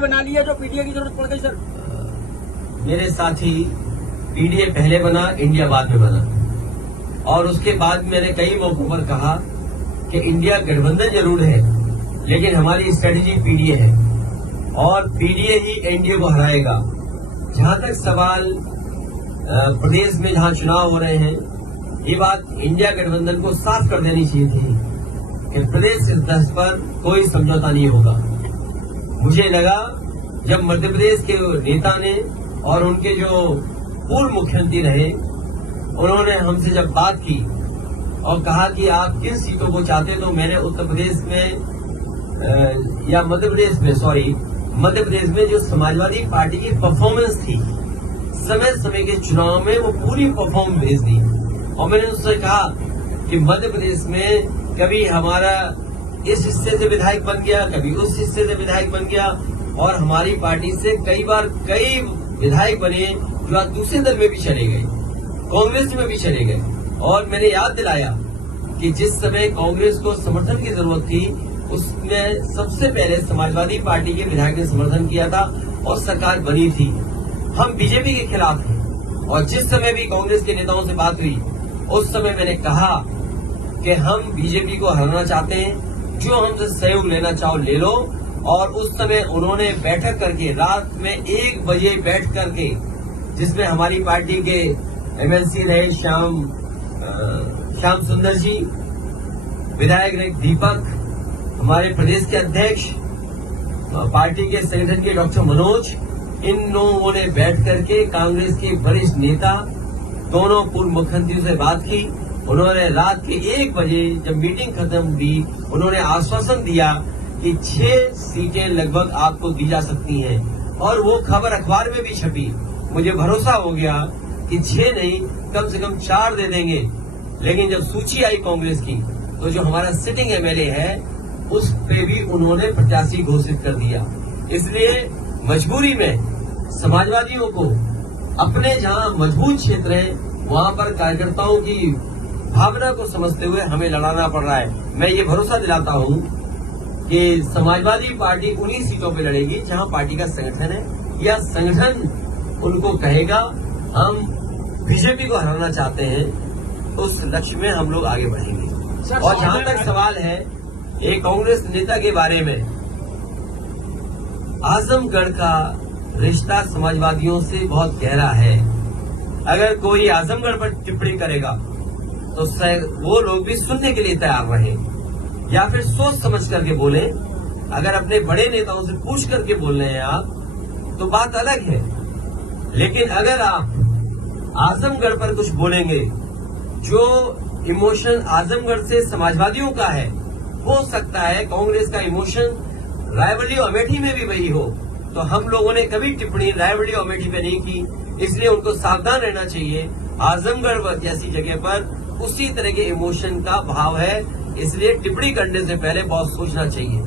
Party बना ली है जो पीडीए की जरूरत पड़ गई सर? मेरे साथी, पीडीए पहले बना, इंडिया बाद में बना, और उसके बाद मैंने कई मौकों पर कहा कि इंडिया गठबंधन जरूर है, लेकिन हमारी स्ट्रेटेजी पीडीए है और पीडीए ही एनडीए को हराएगा। जहां तक सवाल प्रदेश में जहां चुनाव हो रहे हैं, ये बात इंडिया गठबंधन को साफ कर देनी चाहिए थी कि प्रदेश स्तर पर कोई समझौता नहीं होगा। मुझे लगा जब मध्य प्रदेश के नेता ने और उनके जो पूर्व मुख्यमंत्री रहे, उन्होंने हमसे जब बात की और कहा कि आप किन सीटों को चाहते, तो मैंने उत्तर प्रदेश में या मध्य प्रदेश में जो समाजवादी पार्टी की परफॉर्मेंस थी समय समय के चुनाव में, वो पूरी परफॉर्मेंस भेज दी। और मैंने उससे कहा कि मध्य प्रदेश में कभी हमारा इस हिस्से से विधायक बन गया, कभी उस हिस्से से विधायक बन गया, और हमारी पार्टी से कई बार कई विधायक बने जो आज दूसरे दल में भी चले गए, कांग्रेस में भी चले गए। और मैंने याद दिलाया कि जिस समय कांग्रेस को समर्थन की जरूरत थी, उसमें सबसे पहले समाजवादी पार्टी के विधायक ने समर्थन किया था और सरकार बनी थी। हम बीजेपी के खिलाफ हैं, और जिस समय भी कांग्रेस के नेताओं से बात हुई, उस समय मैंने कहा कि हम बीजेपी को हराना चाहते हैं, जो हमसे सहयोग लेना चाहो ले लो। और उस समय उन्होंने बैठक करके रात में 1 बजे बैठ करके, जिसमें हमारी पार्टी के एमएलसी रहे श्याम सुंदर जी, विधायक रहे दीपक, हमारे प्रदेश के अध्यक्ष, पार्टी के संगठन के डॉक्टर मनोज, इन लोगों ने बैठ करके कांग्रेस के वरिष्ठ नेता दोनों पूर्व मुख्यमंत्रियों से बात की। उन्होंने रात के 1 बजे जब मीटिंग खत्म हुई, उन्होंने आश्वासन दिया कि 6 सीटें लगभग आपको दी जा सकती हैं, और वो खबर अखबार में भी छपी। मुझे भरोसा हो गया कि 6 नहीं, कम से कम 4 दे देंगे। लेकिन जब सूची आई कांग्रेस की, तो जो हमारा सिटिंग एमएलए है, उस पे भी उन्होंने प्रत्याशी घोषित कर दिया। इसलिए मजबूरी में समाजवादियों को अपने जहां मजबूत क्षेत्र है, वहां पर कार्यकर्ताओं की भावना को समझते हुए हमें लड़ाना पड़ रहा है। मैं ये भरोसा दिलाता हूं कि समाजवादी पार्टी उन्हीं सीटों पे लड़ेगी जहां पार्टी का संगठन है, या संगठन उनको कहेगा हम बीजेपी को हराना चाहते हैं, उस लक्ष्य में हम लोग आगे बढ़ेंगे। और जहां तक सवाल है एक कांग्रेस नेता के बारे में, आजमगढ़ का रिश्ता समाजवादियों से बहुत गहरा है। अगर कोई आजमगढ़ पर टिप्पणी करेगा तो वो लोग भी सुनने के लिए तैयार रहे, या फिर सोच समझ करके बोले। अगर अपने बड़े नेताओं से पूछ करके बोल रहे हैं आप, तो बात अलग है। लेकिन अगर आप आजमगढ़ पर कुछ बोलेंगे, जो इमोशन आजमगढ़ से समाजवादियों का है, हो सकता है कांग्रेस का इमोशन रायबरेली और अमेठी में भी वही हो। तो हम लोगों ने कभी टिप्पणी रायबरेली और अमेठी पे नहीं की, इसलिए उनको सावधान रहना चाहिए। आजमगढ़ जैसी जगह पर उसी तरह के इमोशन का भाव है, इसलिए टिप्पणी करने से पहले बहुत सोचना चाहिए।